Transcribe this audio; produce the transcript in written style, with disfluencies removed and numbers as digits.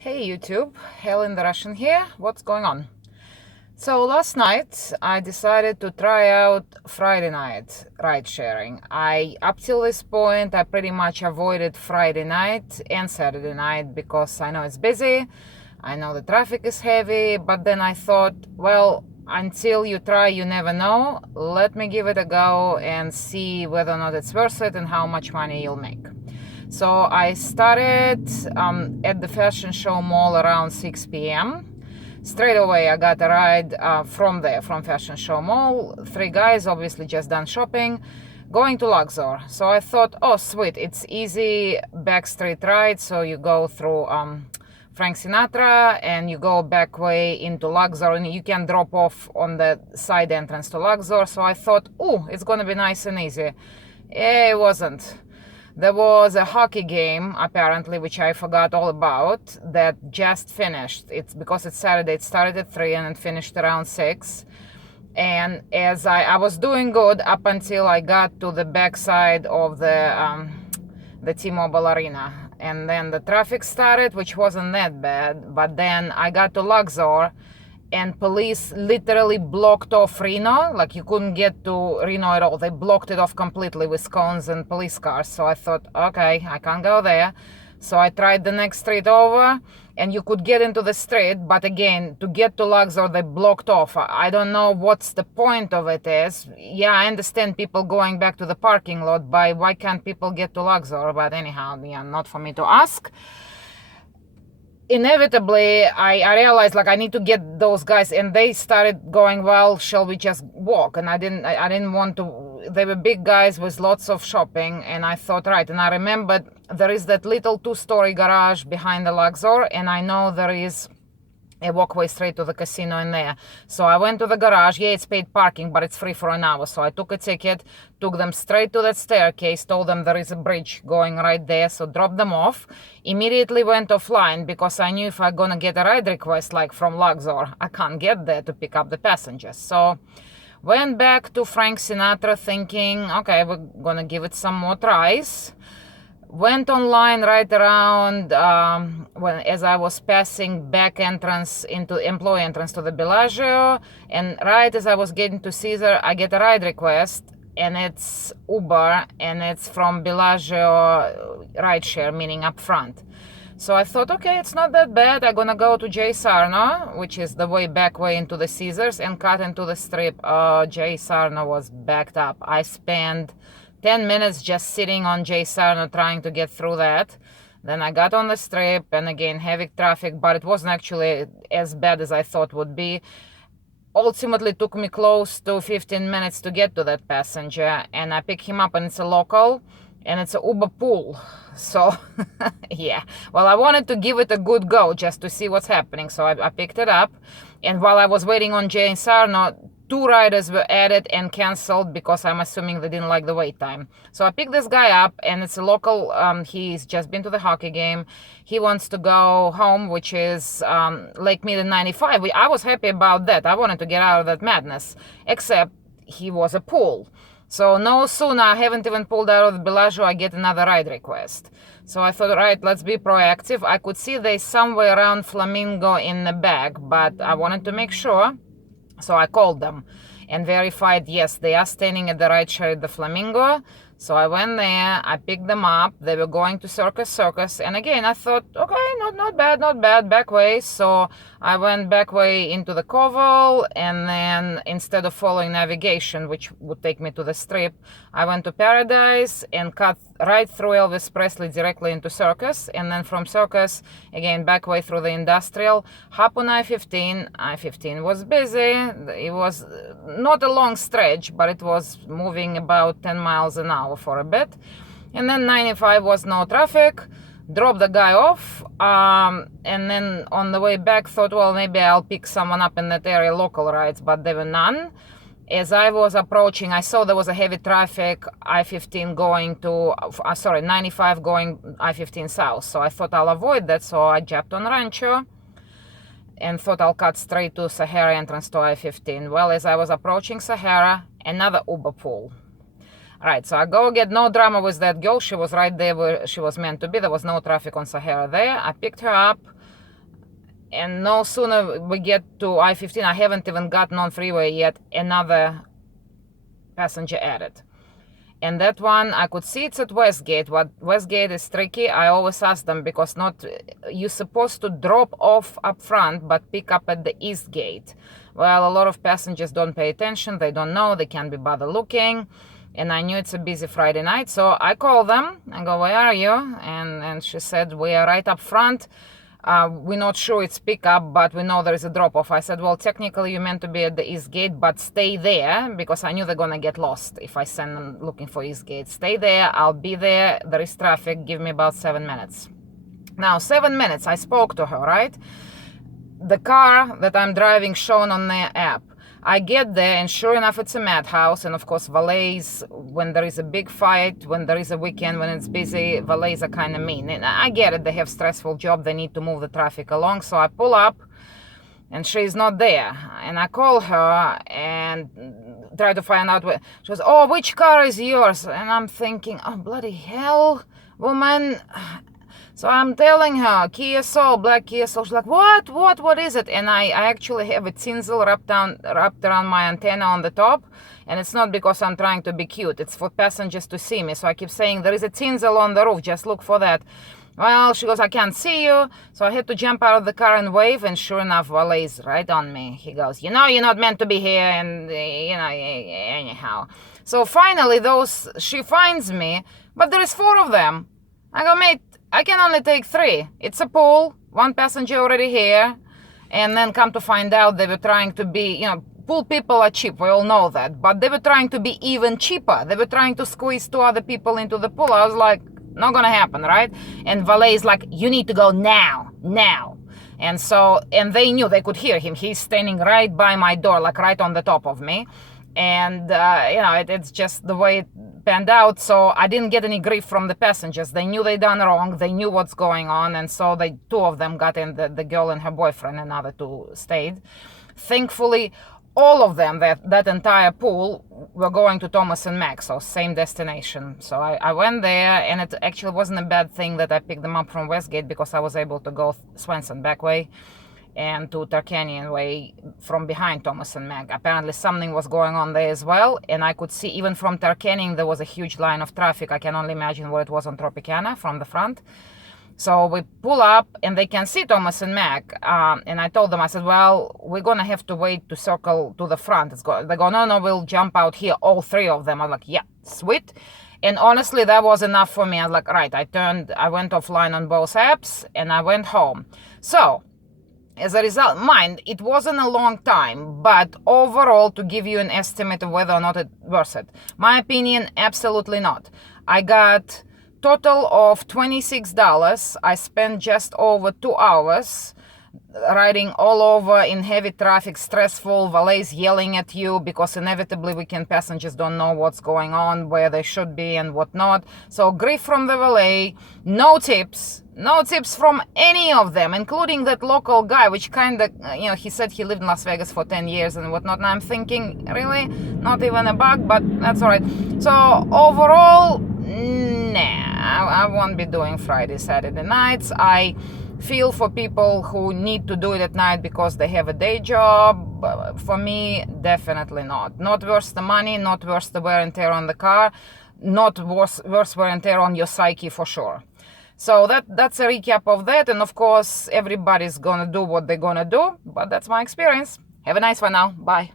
Hey YouTube, Helen the Russian here. What's going on? So last night I decided to try out Friday night ride sharing. Up till this point I pretty much avoided Friday night and Saturday night because I know it's busy, I know the traffic is heavy, but then I thought, well, until you try you never know. Let me give it a go and see whether or not it's worth it and how much money you'll make. So I started at the fashion show mall around 6 p.m. Straight away, I got a ride from fashion show mall. Three guys, obviously just done shopping, going to Luxor. So I thought, oh, sweet, it's easy backstreet ride. So you go through Frank Sinatra and you go back way into Luxor, and you can drop off on the side entrance to Luxor. So I thought, oh, it's gonna be nice and easy. It wasn't. There was a hockey game, apparently, which I forgot all about, that just finished. It's because it's Saturday. It started at 3 and it finished around 6. And as I was doing good up until I got to the backside of the T-Mobile Arena. And then the traffic started, which wasn't that bad. But then I got to Luxor, and police literally blocked off Reno. Like, you couldn't get to Reno at all. They blocked it off completely with cones and police cars. So I thought, okay, I can't go there. So I tried the next street over, and you could get into the street, but again, to get to Luxor, they blocked off. I don't know what's the point of it is. Yeah, I understand people going back to the parking lot, but why can't people get to Luxor? But anyhow, yeah, not for me to ask. Inevitably, I realized, like, I need to get those guys, and they started going, well, shall we just walk? And I didn't want to. They were big guys with lots of shopping, and I thought, right. And I remembered there is that little 2-story garage behind the Luxor, and I know there is a walkway straight to the casino in there. So I went to the garage. Yeah, it's paid parking, but it's free for an hour. So I took a ticket, took them straight to that staircase, told them there is a bridge going right there, so dropped them off. Immediately went offline because I knew if I'm gonna get a ride request like from Luxor, I can't get there to pick up the passengers. So went back to Frank Sinatra thinking, okay, we're gonna give it some more tries. Went online right around as I was passing back entrance into employee entrance to the Bellagio, and right as I was getting to Caesar, I get a ride request, and it's Uber, and it's from Bellagio rideshare, meaning up front. So I thought, okay, it's not that bad. I'm gonna go to J Sarno, which is the way back way into the Caesars, and cut into the strip. J Sarno was backed up. I spent 10 minutes just sitting on J Sarno trying to get through that. Then I got on the strip, and again, heavy traffic, but it wasn't actually as bad as I thought would be. Ultimately took me close to 15 minutes to get to that passenger, and I pick him up, and it's a local, and it's a Uber pool. So yeah, well, I wanted to give it a good go just to see what's happening. So I picked it up, and while I was waiting on J Sarno, 2 riders were added and canceled because I'm assuming they didn't like the wait time. So I picked this guy up, and it's a local. He's just been to the hockey game. He wants to go home, which is Lake Mead 95. I was happy about that. I wanted to get out of that madness, except he was a pool. So no sooner, I haven't even pulled out of the Bellagio, I get another ride request. So I thought, right, let's be proactive. I could see they somewhere around Flamingo in the back, but I wanted to make sure. So I called them and verified, yes, they are standing at the right share at the Flamingo. So I went there, I picked them up. They were going to Circus. And again, I thought, okay, not bad, back way. So I went back way into the Koval, and then instead of following navigation, which would take me to the strip, I went to Paradise and cut right through Elvis Presley directly into Circus. And then from Circus, again, back way through the Industrial, hop on I-15. I-15 was busy. It was not a long stretch, but it was moving about 10 miles an hour for a bit. And then 95 was no traffic. Dropped the guy off, and then on the way back thought, well, maybe I'll pick someone up in that area, local rides, but there were none. As I was approaching, I saw there was a heavy traffic, I-15 going to, 95 going I-15 south. So I thought I'll avoid that, so I jumped on Rancho and thought I'll cut straight to Sahara entrance to I-15. Well, as I was approaching Sahara, another Uber pool. Right, so I go get no drama with that girl. She was right there where she was meant to be. There was no traffic on Sahara there. I picked her up, And no sooner we get to I-15, I haven't even gotten on freeway yet, another passenger added. And that one, I could see it's at Westgate. What Westgate is tricky, I always ask them, because not you're supposed to drop off up front but pick up at the East Gate. Well, a lot of passengers don't pay attention, they don't know, they can't be bothered looking. And I knew it's a busy Friday night, so I called them and go, where are you? And she said, we are right up front. We're not sure it's pickup, but we know there is a drop-off. I said, well, technically you're meant to be at the East Gate, but stay there, because I knew they're going to get lost if I send them looking for East Gate. Stay there, I'll be there, there is traffic, give me about 7 minutes. Now, 7 minutes, I spoke to her, right? The car that I'm driving shown on their app. I get there, and sure enough, it's a madhouse. And of course, valets, when there is a big fight, when there is a weekend, when it's busy, valets are kind of mean. And I get it, they have stressful job, they need to move the traffic along. So I pull up, and she's not there. And I call her and try to find out where. She goes, oh, which car is yours? And I'm thinking, oh, bloody hell, woman. So I'm telling her, Kia Soul, black Kia Soul. She's like, what is it? And I actually have a tinsel wrapped around my antenna on the top. And it's not because I'm trying to be cute. It's for passengers to see me. So I keep saying, there is a tinsel on the roof. Just look for that. Well, she goes, I can't see you. So I had to jump out of the car and wave. And sure enough, valet's right on me. He goes, you know, you're not meant to be here. And, anyhow. So finally, she finds me. But there is 4 of them. I go, mate, I can only take 3. It's a pool, 1 passenger already here. And then come to find out, they were trying to be, pool people are cheap, we all know that. But they were trying to be even cheaper. They were trying to squeeze 2 other people into the pool. I was like, not gonna happen, right? And valet is like, you need to go now. And they knew, they could hear him. He's standing right by my door, like right on the top of me. And, it's just the way it panned out. So I didn't get any grief from the passengers. They knew they done wrong. They knew what's going on. And so 2 of them got in, the girl and her boyfriend, and other 2 stayed. Thankfully, all of them, that entire pool, were going to Thomas and Mack, so same destination. So I went there, and it actually wasn't a bad thing that I picked them up from Westgate, because I was able to go Swenson back way and to Tarkanian way from behind Thomas and Mack. Apparently something was going on there as well, and I could see even from Tarkanian there was a huge line of traffic. I can only imagine what it was on Tropicana from the front. So we pull up, and they can see Thomas and Mack, and I told them, I said, well, we're gonna have to wait to circle to the front. They go, no, we'll jump out here, all 3 of them. I'm like, yeah, sweet. And honestly, that was enough for me. I was like, right, I went offline on both apps, and I went home. So as a result, mind, it wasn't a long time, but overall, to give you an estimate of whether or not it's worth it, my opinion, absolutely not. I got total of $26. I spent just over 2 hours riding all over in heavy traffic, stressful, valets yelling at you, because inevitably weekend passengers don't know what's going on, where they should be and whatnot. So grief from the valet, no tips from any of them, including that local guy, which kind of, he said he lived in Las Vegas for 10 years and whatnot. And I'm thinking, really? Not even a bug, but that's all right. So overall, I won't be doing Friday, Saturday nights. I feel for people who need to do it at night because they have a day job. For me, definitely not. Not worth the money, not worth the wear and tear on the car, not worth wear and tear on your psyche for sure. So that's a recap of that. And of course, everybody's gonna do what they're gonna do, but that's my experience. Have a nice one now. Bye.